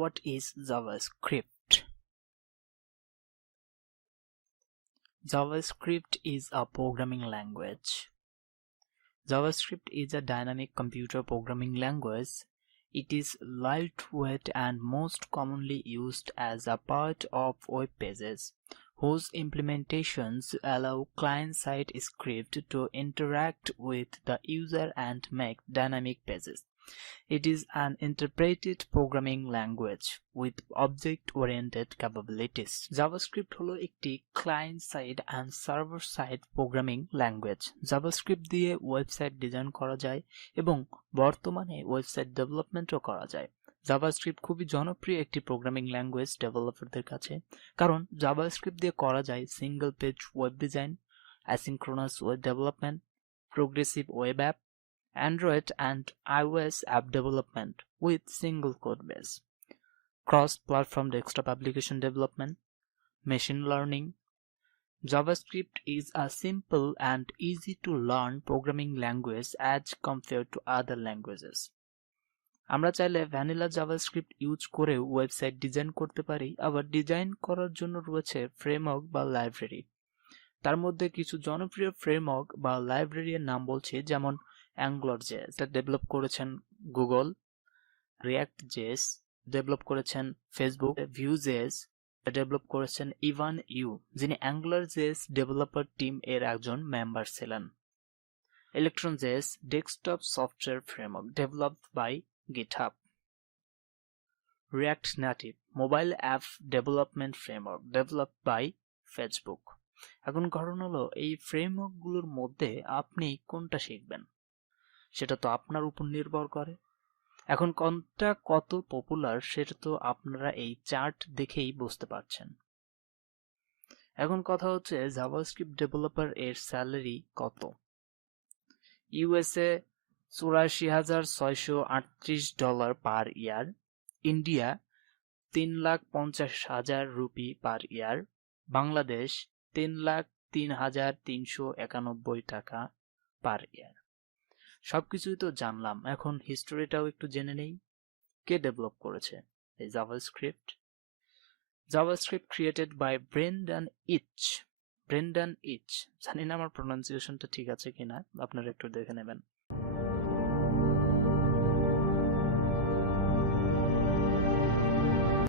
What is JavaScript? JavaScript is a programming language. JavaScript is a dynamic computer programming language. It is lightweight and most commonly used as a part of web pages, whose implementations allow client-side script to interact with the user and make dynamic pages. It is an interpreted programming language with object-oriented capabilities. JavaScript হলো একটি client side and server side programming language. JavaScript দিয়ে website design করা যায় এবং বর্তমানে website ডেভেলপমেন্টও করা যায়। JavaScript খুবই জনপ্রিয় একটি প্রোগ্রামিং ল্যাঙ্গুয়েজ ডেভেলপারদের কাছে, কারণ জাভাস্ক্রিপ্ট দিয়ে করা যায় single page web design, asynchronous web development, progressive web app, Android and iOS app development with single code base, cross-platform desktop application development, machine learning. JavaScript is a simple and easy to learn programming language as compared to other languages. আমরা চাইলে vanilla JavaScript use করে website design করতে পারি, আবার design করার জন্য রয়েছে framework বা লাইব্রেরি। তার মধ্যে কিছু জনপ্রিয় ফ্রেমওয়ার্ক বা লাইব্রেরির নাম বলছি, যেমন AngularJS ডেভেলপ করেছেন গুগল, React.js ডেভেলপ করেছেন ফেসবুক, Vue.js ডেভেলপ করেছেন ইভান ইউ, যিনি AngularJS ডেভেলপার টিম এর একজন মেম্বার ছিলেন। Electron.js desktop software framework developed by GitHub। React Native mobile app development framework developed by Facebook. এখন কারণ হলো এই ফ্রেমওয়ার্কগুলোর মধ্যে আপনি কোনটা শিখবেন সেটা তো আপনার উপর নির্ভর করে। এখন কোনটা কত পপুলার সেটা তো আপনারা এই চার্ট দেখেই বুঝতে পারছেন। এখন কথা হচ্ছে জাভাস্ক্রিপ্ট ডেভেলপার এর স্যালারি কত। ইউএসএ $84,638 পার ইয়ার, ইন্ডিয়া $3,50,000 রুপি পার ইয়ার, বাংলাদেশ $3,03,391 টাকা পার ইয়ার। সবকিছুই তো জানলাম, এখন হিস্টোরিটাও একটু জেনে নেই। কে ডেভেলপ করেছে এই JavaScript? JavaScript created by Brendan Eich. জানি না আমার প্রোনাউন্সিয়েশনটা ঠিক আছে কিনা, আপনারা একটু দেখে নেবেন।